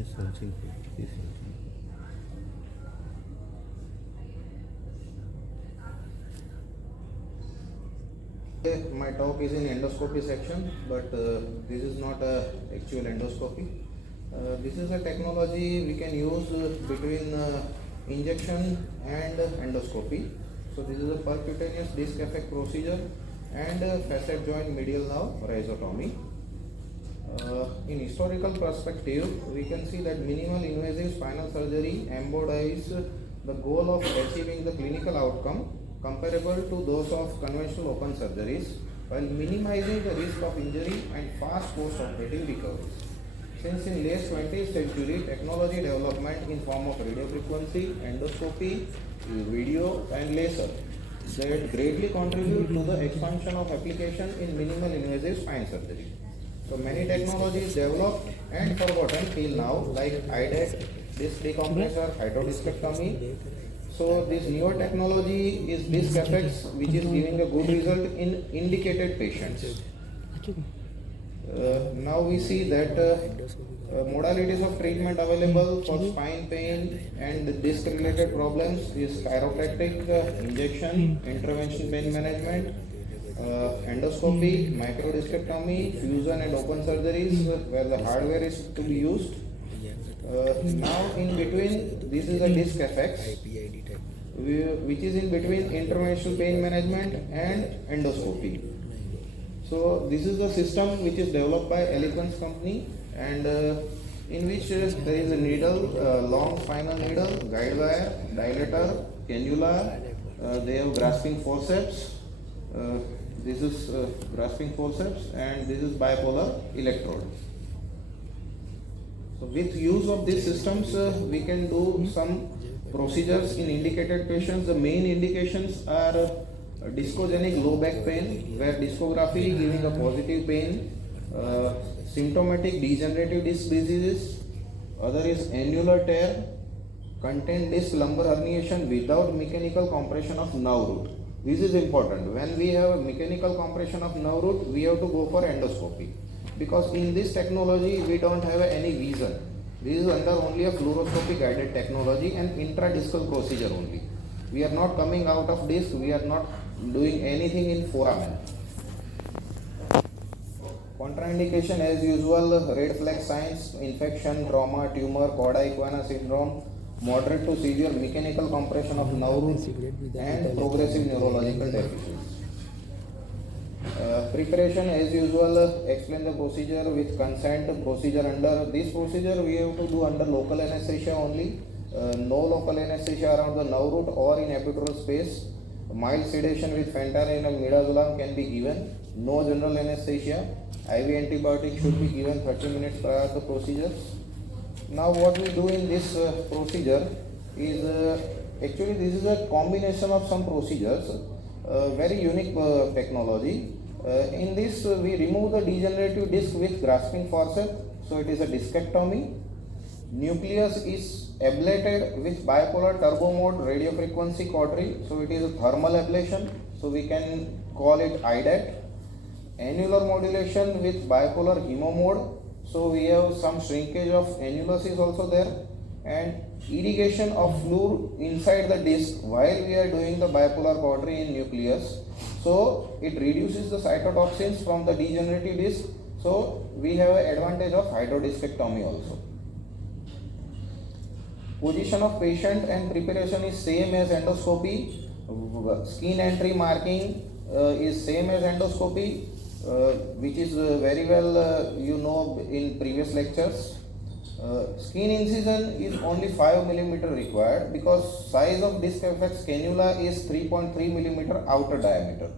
Just searching for it. Please searching. My talk is in endoscopy section, but this is not a actual endoscopy. This is a technology we can use between injection and endoscopy. So this is a percutaneous disc effect procedure and facet joint medial nerve rhizotomy. In historical perspective, we can see that minimal invasive spinal surgery embodies the goal of achieving the clinical outcome comparable to those of conventional open surgeries while minimizing the risk of injury and fast post-operative recovery. Since in late 20th century, technology development in form of radiofrequency, endoscopy, video and laser that greatly contribute to the expansion of application in minimal invasive spine surgery. So many technologies developed and forgotten till now, like IDET, disc decompressor, hydrodiscectomy. So this newer technology is disc effects, which is giving a good result in indicated patients. Now we see that modalities of treatment available for spine pain and disc related problems is chiropractic, injection, intervention pain management, endoscopy, microdiscectomy, fusion and open surgeries where the hardware is to be used. Now in between, this is a disc effects which is in between interventional pain management and endoscopy. So this is the system which is developed by Eloquence company, and in which there is a needle, long spinal needle, guide wire, dilator, cannula. They have grasping forceps. This is grasping forceps, and this is bipolar electrode. So with use of these systems, we can do some procedures in indicated patients. The main indications are discogenic low back pain, where discography giving a positive pain, symptomatic degenerative disc diseases. Other is annular tear, contained disc lumbar herniation without mechanical compression of nerve root. This is important. When we have mechanical compression of nerve root, we have to go for endoscopy, because in this technology we don't have any vision. This is under only a fluoroscopy guided technology and intradiscal procedure only. We are not coming out of disc, we are not doing anything in foramen. Contraindication as usual, red flag signs, infection, trauma, tumor, cauda equina syndrome, moderate to severe mechanical compression of nerve root and progressive neurological deficiency. Preparation as usual, explain the procedure with consent. Procedure under this procedure we have to do under local anesthesia only. No local anesthesia around the nerve root or in epidural space. Mild sedation with fentanyl and midazolam can be given. No general anesthesia. IV antibiotic should be given 30 minutes prior to procedure. Now what we do in this procedure is actually this is a combination of some procedures, very unique technology. In this we remove the degenerative disc with grasping forceps, so it is a discectomy. Nucleus is ablated with bipolar turbo mode radiofrequency cautery, so it is a thermal ablation, so we can call it IDET. Annular modulation with bipolar hemo mode, so we have some shrinkage of annulus is also there, and irrigation of fluid inside the disc while we are doing the bipolar cautery in nucleus, so it reduces the cytotoxins from the degenerative disc, so we have an advantage of hydrodiscectomy also. Position of patient and preparation is same as endoscopy. Skin entry marking is same as endoscopy, which is very well you know in previous lectures. Skin incision is only 5 mm required, because size of disc effects cannula is 3.3 mm outer diameter.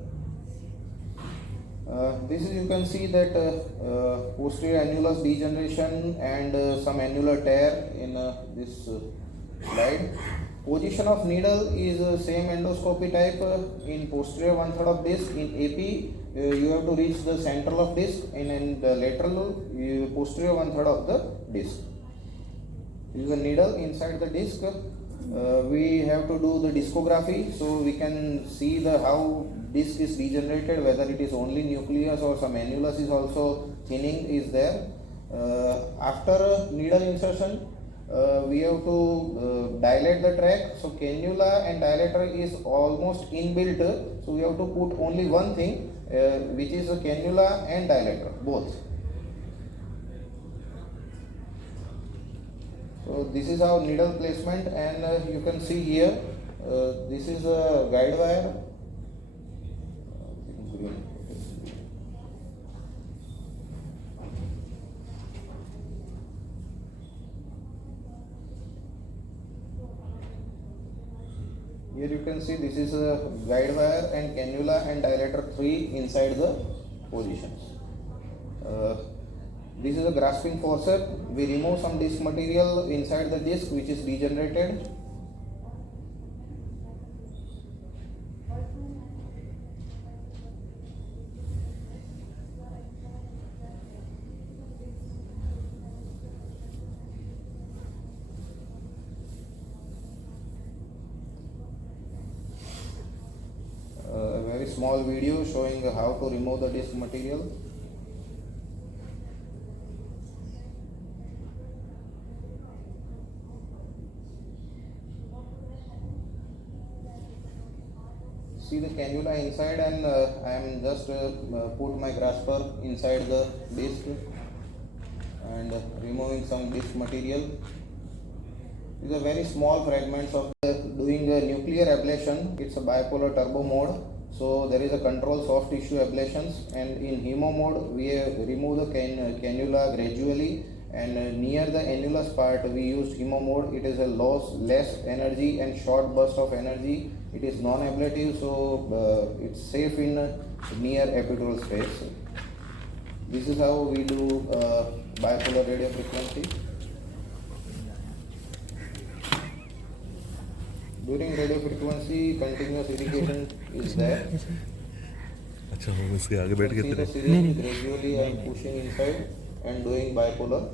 This is, you can see that posterior annulus degeneration and some annular tear in this slide. Position of needle is same endoscopy type. In posterior 1/3 of disc, in AP you have to reach the central of disc, and in the lateral posterior 1/3 of the disc. This is a needle inside the disc. We have to do the discography, so we can see the how disc is degenerated, whether it is only nucleus or some annulus is also thinning is there. After needle insertion, we have to dilate the tract. So cannula and dilator is almost inbuilt. So we have to put only one thing, which is a cannula and dilator both. So this is our needle placement, and you can see here, this is a guide wire. Here you can see this is a guide wire and cannula and dilator 3 inside the positions. This is a grasping forceps. We remove some disc material inside the disc which is degenerated. A very small video showing how to remove the disc material. See the cannula inside, and I am just put my grasper inside the disc and removing some disc material. These are very small fragments of doing a nuclear ablation. It's a bipolar turbo mode, so there is a control soft tissue ablations, and in hemo mode we remove the cannula gradually, and near the annulus part we used hemo mode. It is a less energy and short burst of energy. It is non-ablative, so it's safe in near epidural space. This is how we do bipolar radio frequency. During radio frequency, continuous irrigation is there. अच्छा हम इसके आगे बैठ के See the तेरे syringe gradually I am pushing inside and doing bipolar.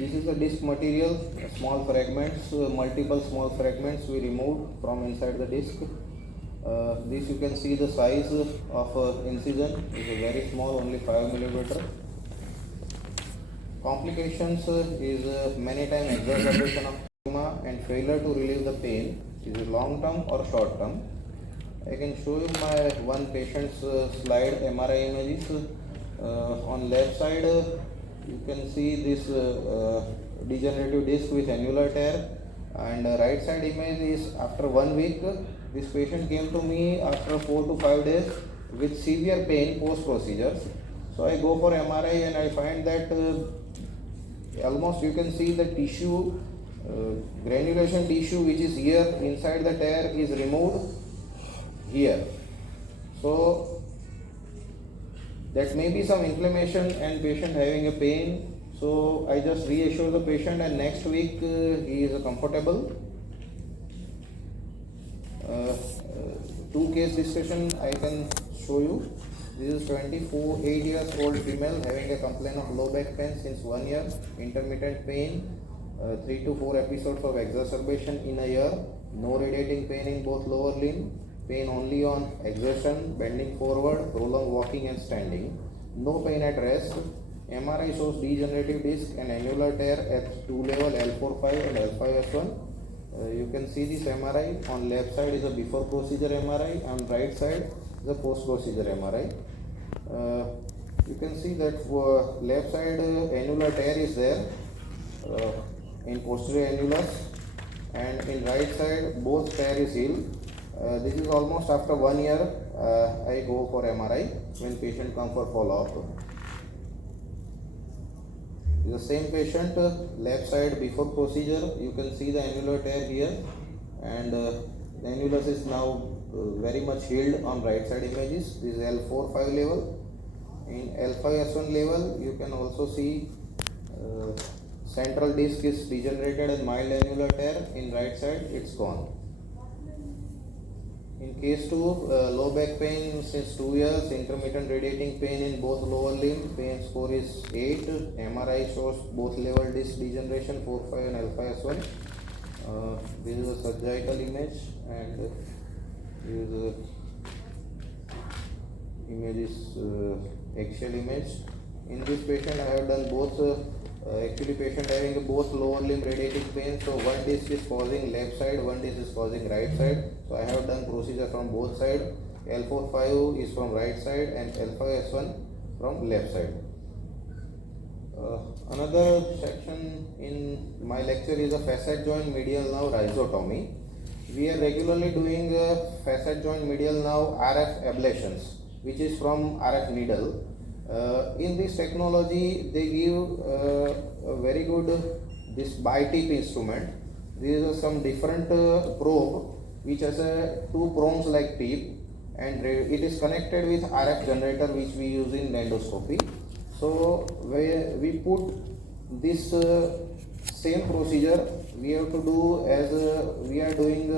This is the disc material, small fragments, multiple small fragments we removed from inside the disc. This you can see the size of incision is very small, only 5 millimeter. Complications is many times exacerbation of edema and failure to relieve the pain. Is it long term or short term? I can show you my one patient's slide MRI images. On left side you can see this degenerative disc with annular tear, and right side image is after 1 week. This patient came to me after 4 to 5 days with severe pain post procedures. So I go for MRI and I find that almost you can see the tissue, granulation tissue which is here inside the tear is removed here. So that may be some inflammation and patient having a pain. So I just reassure the patient, and next week he is comfortable. Two case discussion I can show you. This is 8 years old female having a complaint of low back pain since 1 year, intermittent pain, 3 to 4 episodes of exacerbation in a year, no radiating pain in both lower limb, pain only on exertion, bending forward, prolonged walking and standing, no pain at rest. MRI shows degenerative disc and annular tear at 2 level L4-5 and L5-S1. You can see this MRI. On left side is a before procedure MRI, on right side is a post procedure MRI. You can see that for left side annular tear is there in posterior annulus, and in right side both tear is healed. This is almost after 1 year. I go for MRI when patient come for follow-up. The same patient, left side before procedure, you can see the annular tear here, and the annulus is now very much healed on right side images. This is L4-5 level. In L5-S1 level, you can also see central disc is degenerated and mild annular tear. In right side, it's gone. In case 2, low back pain since 2 years, intermittent radiating pain in both lower limb, pain score is 8, MRI shows both level disc degeneration 4-5 and alpha-S1. This is a sagittal image, and this is a image is axial image. In this patient I have done both actually patient having both lower limb radiating pain, so one disc is causing left side, one disc is causing right side, so I have done procedure from both side. L4-5 is from right side and alpha-S1 from left side. Another section in my lecture is a facet joint medial nerve rhizotomy. We are regularly doing facet joint medial nerve RF ablations, which is from RF needle. In this technology, they give a very good this bi-tip instrument. These are some different probe which has two prongs like tip, and it is connected with RF generator which we use in endoscopy. So we put this same procedure we have to do as we are doing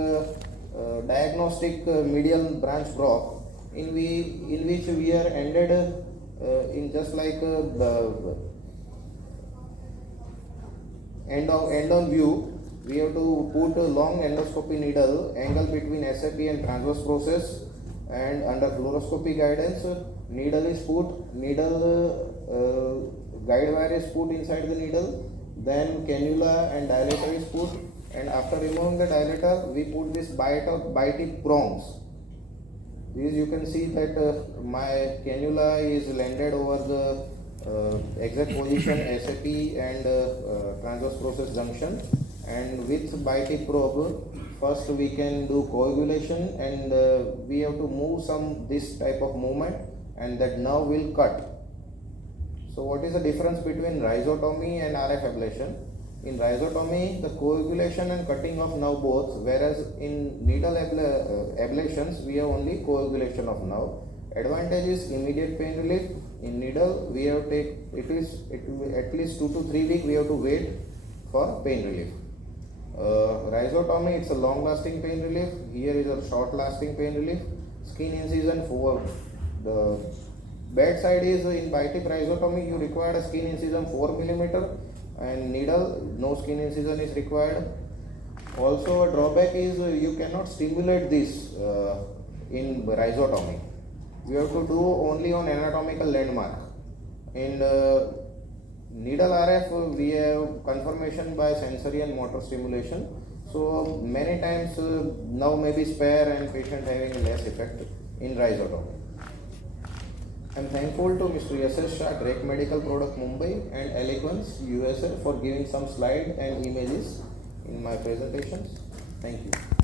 diagnostic medial branch block in which we are ended in just like the end on view. We have to put a long endoscopy needle angle between SAP and transverse process, and under fluoroscopy guidance needle is put, guide wire is put inside the needle, then cannula and dilator is put, and after removing the dilator we put this bi-tip prongs. This you can see that my cannula is landed over the exact position SAP and transverse process junction, and with bi-tip probe first we can do coagulation, and we have to move this type of movement, and that nerve will cut. So what is the difference between rhizotomy and RF ablation? In rhizotomy, the coagulation and cutting of nerve both, whereas in needle ablations we have only coagulation of nerve. Advantage is immediate pain relief. In needle we have to take at least 2 to 3 weeks we have to wait for pain relief. Rhizotomy, it's a long lasting pain relief. Here is a short lasting pain relief. Skin incision for the bad side is in bi-tip rhizotomy you require a skin incision 4 mm, and needle no skin incision is required. Also a drawback is you cannot stimulate this in rhizotomy. You have to do only on anatomical landmark. In needle RF we have confirmation by sensory and motor stimulation, so many times nerve may be spare and patient having less effect in rhizotomy. I am thankful to Mr. SS Shah, Great Medical Product Mumbai, and Eloquence USA for giving some slide and images in my presentations. Thank you.